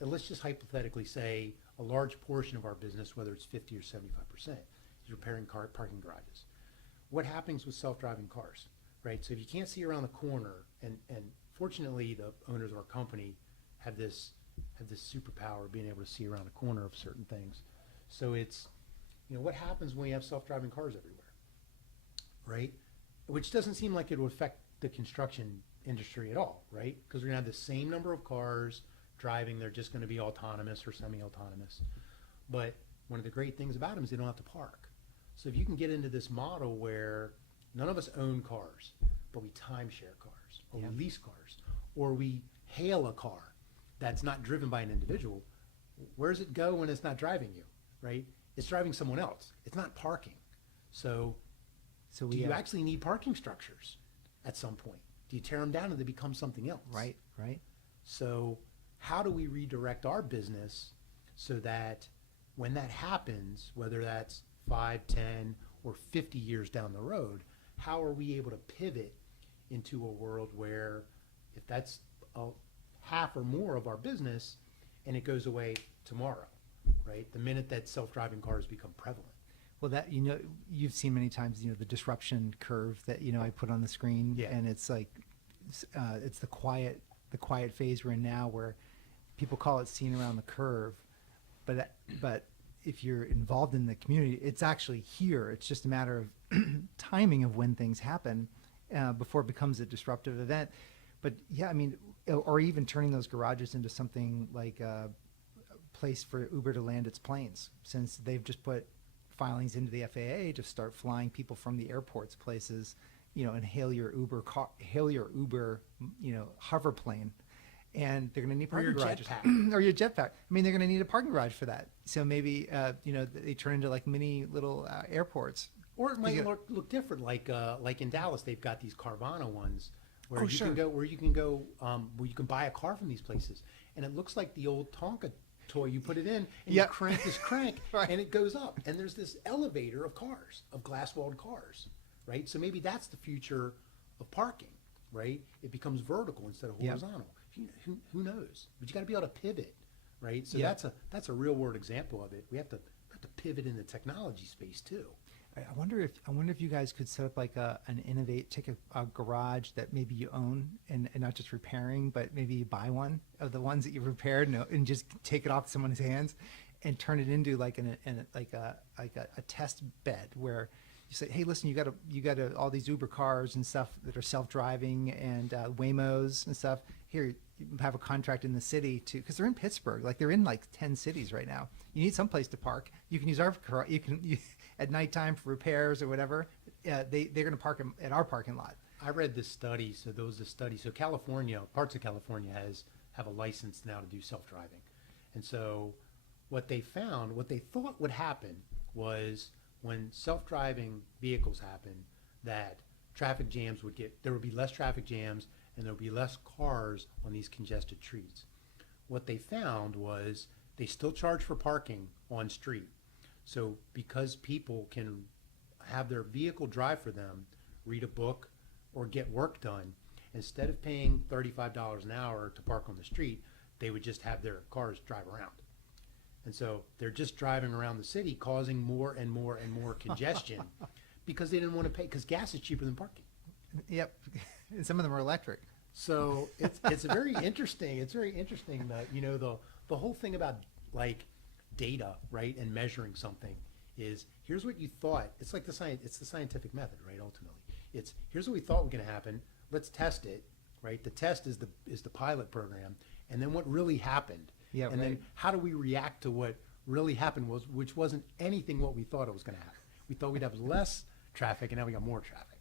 let's just hypothetically say a large portion of our business, whether it's 50 or 75%, is repairing parking garages. What happens with self-driving cars, right? So if you can't see around the corner, and fortunately the owners of our company have this superpower of being able to see around the corner of certain things. So it's, what happens when we have self-driving cars everywhere, right? Which doesn't seem like it would affect the construction industry at all, right? Because we're gonna have the same number of cars driving, they're just gonna be autonomous or semi-autonomous. But one of the great things about them is they don't have to park. So if you can get into this model where none of us own cars, but we timeshare cars, or we lease cars, or we hail a car that's not driven by an individual, where does it go when it's not driving you, right? It's driving someone else. It's not parking. So do you actually need parking structures at some point? Do you tear them down and they become something else? Right. So how do we redirect our business so that when that happens, whether that's 5, 10, or 50 years down the road, how are we able to pivot into a world where if that's half or more of our business and it goes away tomorrow, right? The minute that self-driving cars become prevalent. Well, that, you've seen many times, the disruption curve that, I put on the screen. Yeah. And it's like, it's the quiet phase we're in now, where people call it seeing around the curve. But if you're involved in the community, it's actually here. It's just a matter of timing of when things happen before it becomes a disruptive event. But yeah, or even turning those garages into something like a place for Uber to land its planes, since they've just put filings into the FAA to start flying people from the airports places, and hail your Uber hover plane, and they're going to need parking garages. Or your jetpack. They're going to need a parking garage for that. So maybe they turn into like mini little airports. Or it might look different, like in Dallas, they've got these Carvana ones where you can go, where you can buy a car from these places, and it looks like the old Tonka toy. You put it in, and you crank this crank, right, and it goes up. And there's this elevator of cars, of glass-walled cars, right? So maybe that's the future of parking, right? It becomes vertical instead of horizontal. Who knows? But you got to be able to pivot, right? So that's a real-world example of it. We have to pivot in the technology space too. I wonder if you guys could set up like take a garage that maybe you own and not just repairing, but maybe you buy one of the ones that you repaired and just take it off someone's hands and turn it into like a test bed where you say, hey, listen, you got all these Uber cars and stuff that are self-driving and Waymos and stuff. Here, you have a contract in the city because they're in Pittsburgh, like they're in like 10 cities right now. You need some place to park. You can use our car. At nighttime for repairs or whatever, they're going to park at our parking lot. I read this study. So there was a study. So California, parts of California have a license now to do self-driving. And so what they thought would happen was when self-driving vehicles happen, that traffic jams there would be less traffic jams and there would be less cars on these congested streets. What they found was they still charge for parking on street. So because people can have their vehicle drive for them, read a book, or get work done, instead of paying $35 an hour to park on the street, they would just have their cars drive around. And so they're just driving around the city, causing more and more and more congestion because they didn't want to pay, because gas is cheaper than parking. Yep, and some of them are electric. So it's very interesting. It's very interesting that, the whole thing about like data, right, and measuring something is, here's what you thought. It's like it's the scientific method, right? Ultimately, it's here's what we thought was going to happen. Let's test it, right? The test is the pilot program, and then what really happened, and then how do we react to what really happened, which wasn't anything what we thought it was going to happen. We thought we'd have less traffic, and now we got more traffic.